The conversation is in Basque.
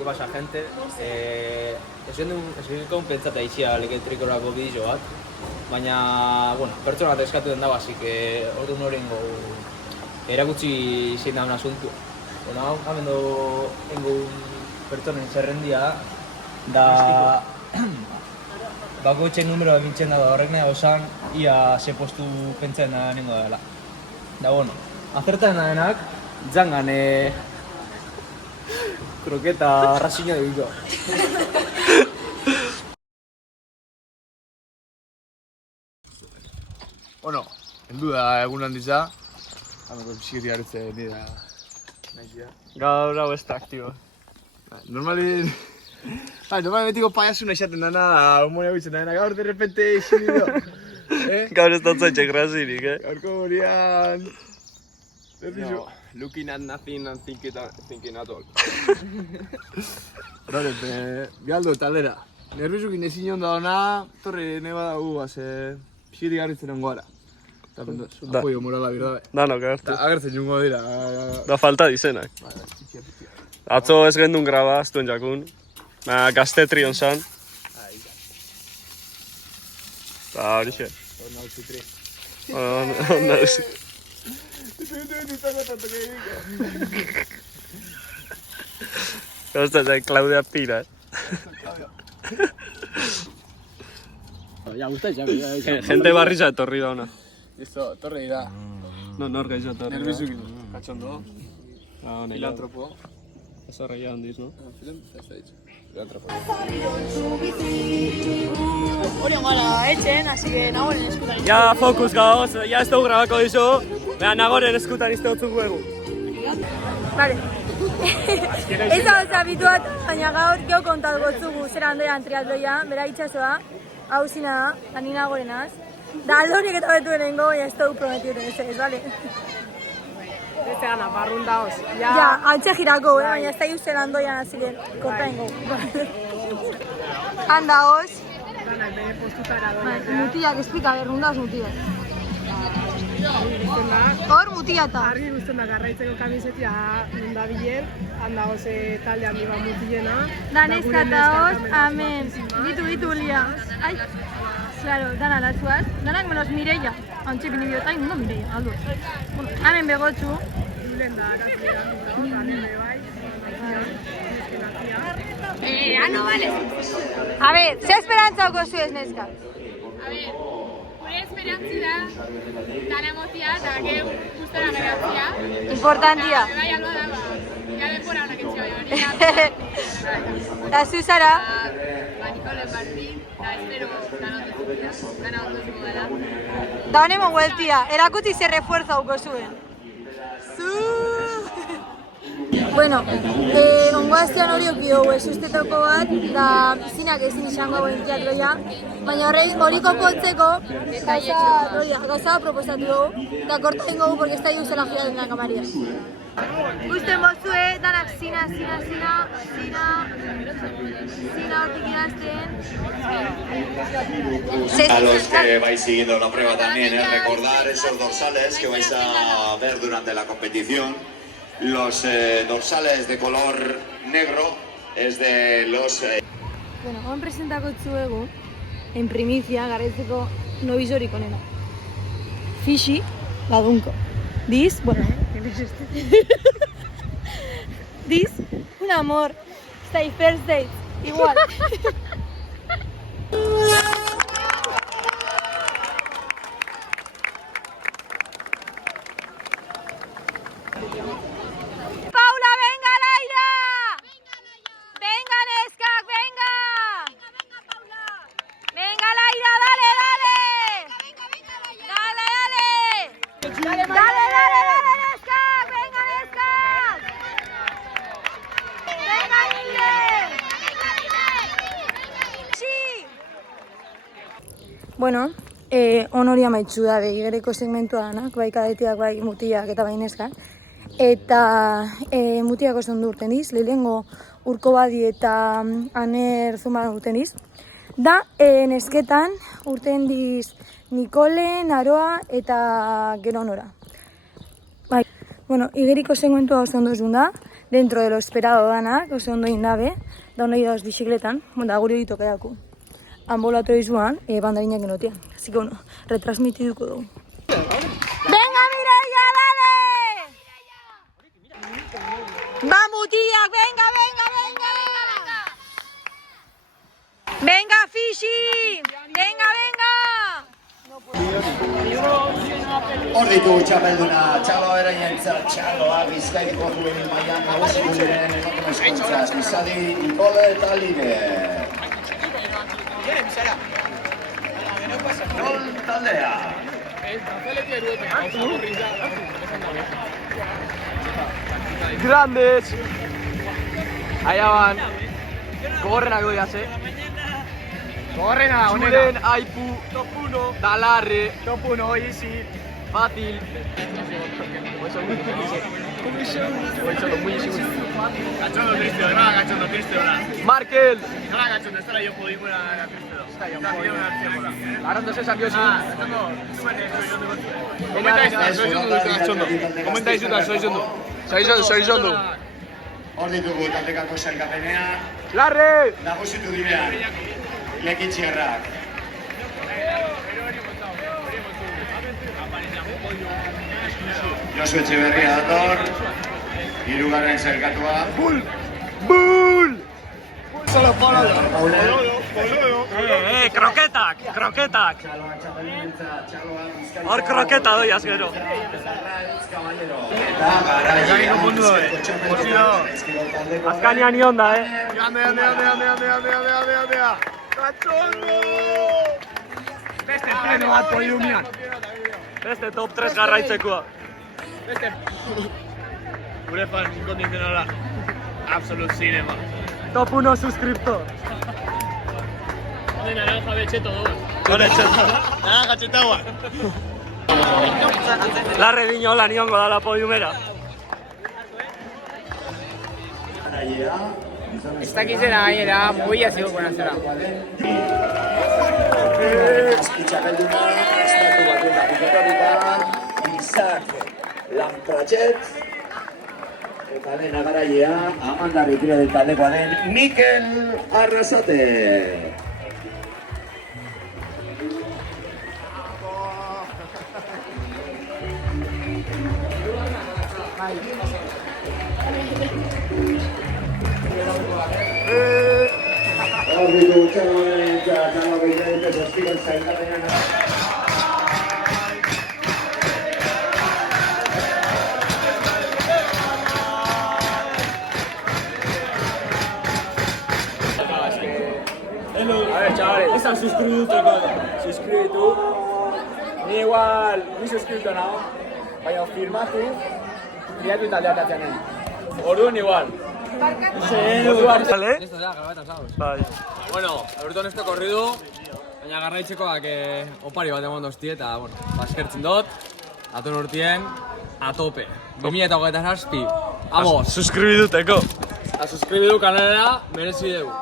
que pasa, gente? Ezin dukon pentsata itxia elektrikorako bideo bat, baina, bueno, pertsona bat eskatu den dago, así que orduan horrengo erakutsi zein da un asuntua. Bueno, hamen engo pertsonen zerrendia, da bakoitzen numero emintzen da horrek nahi osan, ia ze postu pentsatzen da nengo dela. Da, bueno, azertan denak, jangan kroketa arrazina dugiko. Bueno, heldu da egun handiza. Hameko psikitik garutze nire naizia. Gaur hau ez da aktibo. Normali betiko payasuna izaten dana, humorea bitzen dana, gaur de repente izin dio. Gaur ez dut zaitxek grazirik, Gaurko gurian... No, looking at nothing and thinking at all. Dale, bialdo eta aldera. Nervizukin ezin onda dona, torre neba dago, psikitik garutzen ongoara. Eta pendoz, apoio morala birdabe. Danok agertu. Agertzen jungo dira. Da falta dizenak. Atzo ez gendun graba, aztuen jakun. Gazte trion zan. Eta horixe. Onda usi. Esta es Claudia Pira. Ya gustáis, ya. Gente barriza etorri da ona. Listo, torre dira. No, nor gaixo etorri da. Nervizukin. Katxondo. Filantropo. Eso reia handiz, no? Hori gara etxen, así que nagoen eskutan. Ja, fokus gaoz, ja ez dugu grabako dizu. Beha, nagoren eskutan izte dutzu guegu. Vale. Ez da oza habituat, baina gaur geho kontatu gotzugu zer handoian triatloia, bera itxasoa, hau zina da, da nina gorenaz. Da aldorik eta betu denengo, baina ez dugu prometiuten ez, bale? Beste gana, barrunda hoz. Ja, altxe girako, baina ez da juzen handoian aziren, kortaingo. Handa hoz. Danak bere postutara doa. Mutiak, esplika, berrunda hoz mutiak. Hor mutiata. Argi guztien da garraitzeko kamisetia nunda bilen, handa hoz talde handi bat mutilena. Daneskata hoz, amen. Ditu lia. Ai, claro, dana latzuaz. Danak menos Mireia. Antxe bini biotain, no Mireia, aldo. Hemen begotxu. Julen da, gaztera, ganen bai. No vale. A ver, ze esperantza oko zuez, neska? A ver, gure esperantzi da, dana motia eta geu guztara geratzia. Importantia. Bai, alba da, ja denbora honak etxea hori. Da zuzara? Nikole Martín, da espero dana ondo zuko dela. Da honemo gueltia, erakutzi ze refuerza uko zuen. Bueno, ongo astean hori okio ez ustetoko bat, da zinak ezin izango hauen teatroia, baina hori konpontzeko gauza proposatu dugu, da korta dingo gu, porque ez da iguzela gira den kamaria. Gusten bozue, danak zina hortik idazten. A los que vais siguiendo la prueba también, recordar esos dorsales que vais a ver durante la competición. Los dorsales de color negro es de los... Bueno, hoen presentako tzuegu, en primicia, garretzeko nobizorik onena. Fishy, ladunko. This, bueno, this, un amor. Stay first date, igual. Paula, venga, Laira! Venga, Neskak, venga! Venga, Laira, dale, dale! Dale, dale, Neskak, venga, Neskak! Venga, Nile! Sí! Bueno, honori amaitzu da begigereko segmentua danak, bai kadetiak, bai mutiak eta bai neskak. Eta mutiak oso ondo urten diz, lehengo urko badi eta aner zuma urten diz. Da, nesketan urten diz Nikole, Naroa eta gero nora. Bai, bueno, igeriko segmentua oso ondo zuen da. dentro de lo esperado danak, oso ondo indabe, da ondo idauz bixikletan, da gure hori tokerako. Ambulato izuan, bandarinak enotean. Así que, bueno, retransmitiduko dugu. Venga, Mireia, dale! Va, mutiak, venga, venga, venga! Venga, Fixi! Venga, venga! Hor ditugu txapelduna, txalo eraientzat, txaloa, Bizkaiko juvenil mailan nagusitu diren emakumezkuntzak, Izadi, Ikole eta Libe. Gol taldea. Grandes! Allá van. Gogorrenak doiaz, Gogorrena, Julen, Aipu, Top 1, Dalarre, Top 1, easy, fácil. Markel! Arondo zesan biozu. Komenta izuta, soizondo. Hor ditugu taldekako sailkapenean, Larre! nagusitu direan, Lekitxierrak. Josu Etxeberria dator, hirugarren sailkatua. Bull! Bull! Kroketak! Hor kroketa doiaz gero. Eta garaia, Bizkaiko txapelketa. Azkanian ion da, Ande! Katxondo! Beste pleno bat podiumian. Beste top 3 garraitzekoa. Gure fan inkondicionala. Absolute cinema. Top 1 suscriptor. De naranja becheto dos. Naranja chetagua. Larre dinola niongo da la podiumera. Ez dakizena gainera, mobila zigokona zera. Txapelduna, estatu batuen aplikatutan, Isaac Lamprachet. Eta dena garaia, Amandarri tira del taldekoa den, Mikel Arrasate. Hor ditugu txaloaren eta txaloaren zazpiren zailkapenean. A ver, chavales, ez da suskribituko. Suscribitu. Ni igual, ni suscribitu nago. Baina firmatu, triatu taldea tatzeanen. Orduan igual. Vale? Listo, ya, grabeta, sabes. Bai. Bueno, aurton ez korridu, baina garraitzekoak opari bat eman dozti eta, bueno, eskertzen dut, aton urtien, a tope. 2027, vamos! Suskribiduteko. A suscribidu kanalera, merezi dugu.